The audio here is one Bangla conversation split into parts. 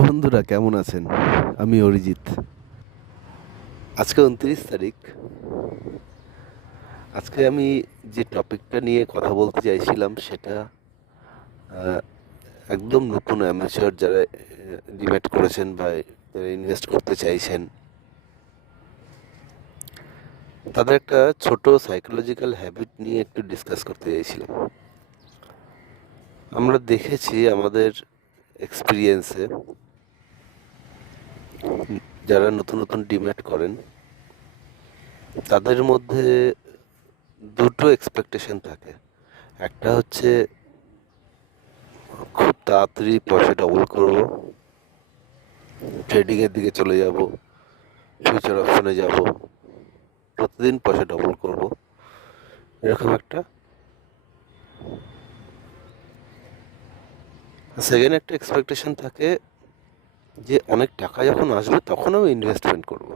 বন্ধুরা কেমন আছেন? আমি অরিজিৎ। আজকে 29 তারিখ। আজকে আমি যে টপিকটা নিয়ে কথা বলতে চাইছিলাম সেটা আহ, একদম নতুন অ্যামেচার যারা ডিমেট করেছেন বা যারা ইনভেস্ট করতে চাইছেন তাদের একটা ছোট সাইকোলজিক্যাল হ্যাবিট নিয়ে একটু ডিসকাস করতে চাইছিলাম। আমরা দেখেছি আমাদের এক্সপিরিয়েন্সে যারা নতুন নতুন ডিমেট করেন তাদের মধ্যে দুটো এক্সপেকটেশন থাকে। একটা হচ্ছে খুব তাড়াতাড়ি পয়সা ডবল করব, ট্রেডিংয়ের দিকে চলে যাব, ফিউচার অপশনে যাব, প্রতিদিন পয়সা ডবল করব, এরকম একটা। সেকেন্ড একটা এক্সপেকটেশন থাকে যে অনেক টাকা যখন আসবে তখন আমি ইনভেস্টমেন্ট করব।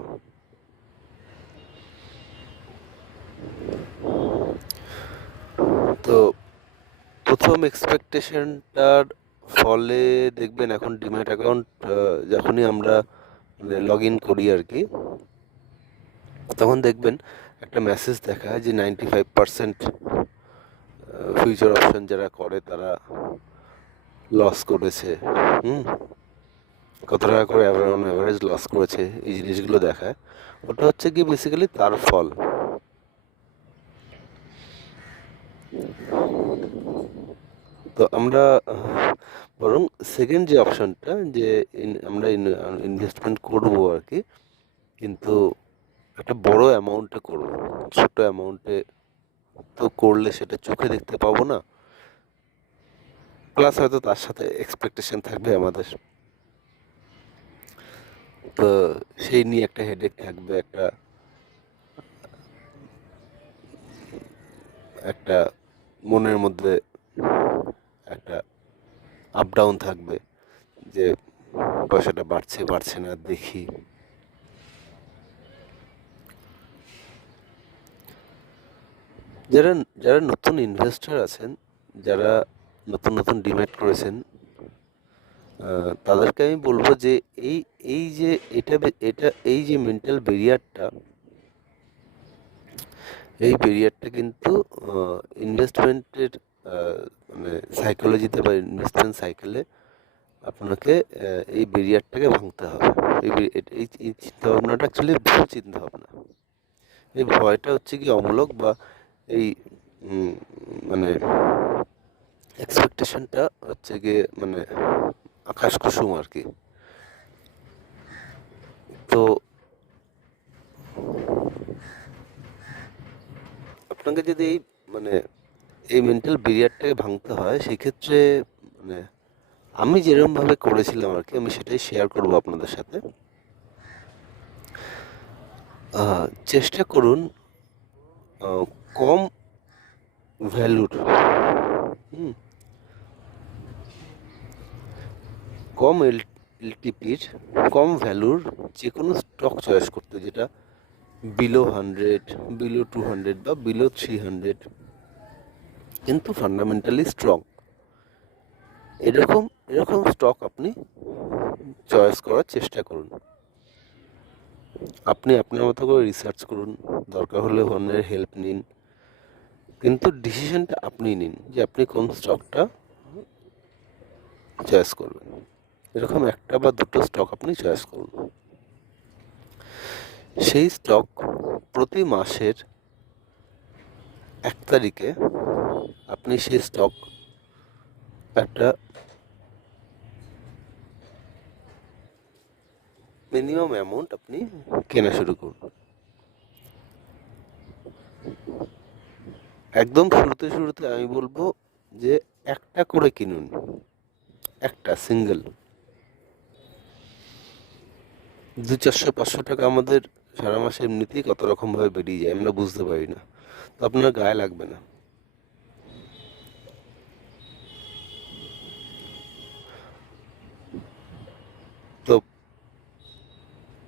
তো প্রথম এক্সপেকটেশনটার ফলে দেখবেন এখন ডিম্যাট অ্যাকাউন্ট যখনই আমরা লগ ইন করি আর কি, তখন দেখবেন একটা মেসেজ দেখায় যে 95% ফিউচার অপশন যারা করে তারা লস করেছে। হুম, কত টাকা করে অন অ্যাভারেজ লস করেছে, এই জিনিসগুলো দেখায়। ওটা হচ্ছে কি বেসিক্যালি তার ফল। তো আমরা বরং সেকেন্ড যে অপশনটা যে আমরা ইনভেস্টমেন্ট করবো আর কি, কিন্তু একটা বড় অ্যামাউন্টে করবো। ছোট অ্যামাউন্টে তো করলে সেটা চোখে দেখতে পাবো না, প্লাস হয়তো তার সাথে এক্সপেকটেশন থাকবে আমাদের। তো সেই নিয়ে একটা হেডেক থাকবে, একটা একটা মনের মধ্যে একটা আপ ডাউন থাকবে যে পয়সাটা বাড়ছে বাড়ছে না দেখি। যারা যারা নতুন ইনভেস্টর আছেন, যারা নতুন নতুন ডিম্যাট করেছেন, তাদেরকে আমি বলবো যে এই এই যে এটা এই যে মেন্টাল ব্যারিয়ারটা, এই ব্যারিয়ারটা কিন্তু ইনভেস্টমেন্টের মানে সাইকোলজিতে বা ইনভেস্টমেন্ট সাইকেলে আপনাকে এই ব্যারিয়ারটাকে ভাঙতে হবে। এই চিন্তাভাবনাটা অ্যাকচুয়ালি ভুল চিন্তাভাবনা। এই ভয়টা হচ্ছে কি অমূলক, বা এই উম, মানে এক্সপেকটেশনটা হচ্ছে গিয়ে মানে আকাশ কুসুম আর কি। তো আপনাকে যদি এই মানে এই মেন্টাল ব্যারিয়ারটাকে ভাঙতে হয়, সেক্ষেত্রে মানে আমি যেরকমভাবে করেছিলাম আর কি, আমি সেটাই শেয়ার করবো আপনাদের সাথে। চেষ্টা করুন কম ভ্যালুর, হুম, কম এলটিপির, কম ভ্যালুর যে কোনো স্টক চয়েস করতে, যেটা বিলো 100, বিলো 200 বা বিলো 300, কিন্তু ফান্ডামেন্টালি স্ট্রং। এরকম এরকম স্টক আপনি চয়েস করার চেষ্টা করুন। আপনি আপনার মতো করে রিসার্চ করুন, দরকার হলে অন্যের হেল্প নিন, কিন্তু ডিসিশনটা আপনিই নিন যে আপনি কোন স্টকটা চয়েস করবেন। এরকম একটা বা দুটো স্টক আপনি চয়েস করুন। সেই স্টক প্রতি মাসের 1 তারিখে আপনি সেই স্টক একটা মিনিমাম অ্যামাউন্ট আপনি কেনা শুরু করুন। একদম শুরুতে শুরুতে আমি বলবো যে একটা করে কিনুন, একটা সিঙ্গেল। 200-400 টাকা আমাদের সারা মাসে এমনিতেই কত রকমভাবে বেরিয়ে যায়, আমরা বুঝতে পারি না। তো আপনার গায়ে লাগবে না। তো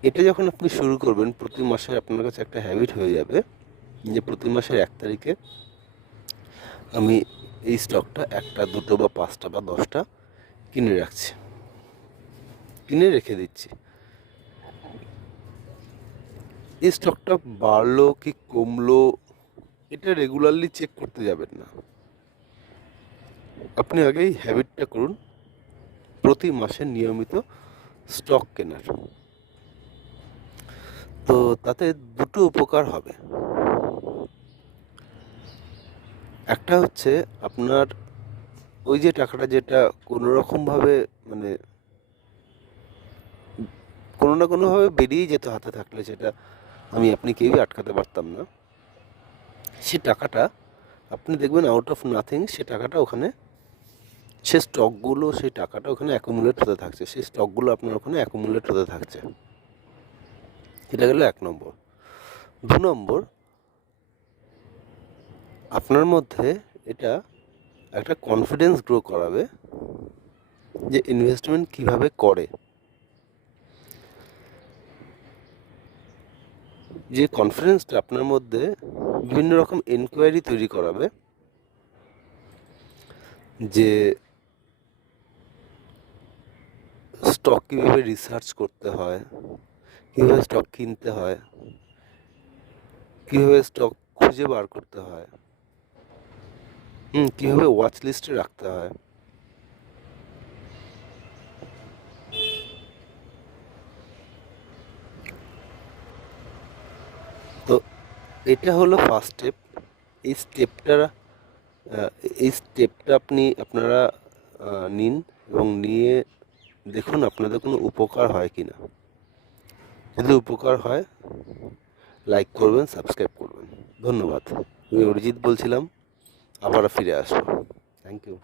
এটা যখন আপনি শুরু করবেন, প্রতি মাসে আপনার কাছে একটা হ্যাবিট হয়ে যাবে যে প্রতি মাসের 1 তারিখে আমি এই স্টকটা একটা দুটো বা 5টা বা 10টা কিনে রাখছি। কিনে রেখে দিচ্ছি। এই স্টকটা বাড়লো কি কমলো এটা রেগুলারলি চেক করতে যাবেন না। আপনি আগেই হ্যাবিটটা করুন প্রতি মাসে নিয়মিত স্টক কেনার। তো তাতে দুটো উপকার হবে। একটা হচ্ছে আপনার ওই যে টাকাটা যেটা কোনো রকমভাবে মানে কোনো না কোনোভাবে বেরিয়ে যেত হাতে থাকলে, সেটা আপনি কেউই আটকাতে পারতাম না, সে টাকাটা আপনি দেখবেন আউট অফ নাথিং সে টাকাটা ওখানে, সে স্টকগুলো সেই টাকাটা ওখানে অ্যাকুমুলেট হতে থাকছে, সেই স্টকগুলো আপনার ওখানে অ্যাকুমুলেট হতে থাকছে। এটা গেল 1 নম্বর। 2 নম্বর, আপনার মধ্যে এটা একটা কনফিডেন্স গ্রো করাবে যে ইনভেস্টমেন্ট কিভাবে করে। যে কনফিডেন্সটা আপনার মধ্যে বিভিন্ন রকম এনকোয়ারি তৈরি করাবে যে স্টক কীভাবে রিসার্চ করতে হয়, কীভাবে স্টক কিনতে হয়, কীভাবে স্টক খুঁজে বার করতে হয়, কীভাবে ওয়াচ লিস্টে রাখতে হয়। তো এটা হলো ফার্স্ট স্টেপ। এই স্টেপটা এই স্টেপটা আপনারা নিন এবং নিয়ে দেখুন আপনাদের কোনো উপকার হয় কি না। যদি উপকার হয় লাইক করবেন, সাবস্ক্রাইব করবেন। ধন্যবাদ। আমি অরিজিৎ বলছিলাম, আবারও ফিরে আসবো। Thank you.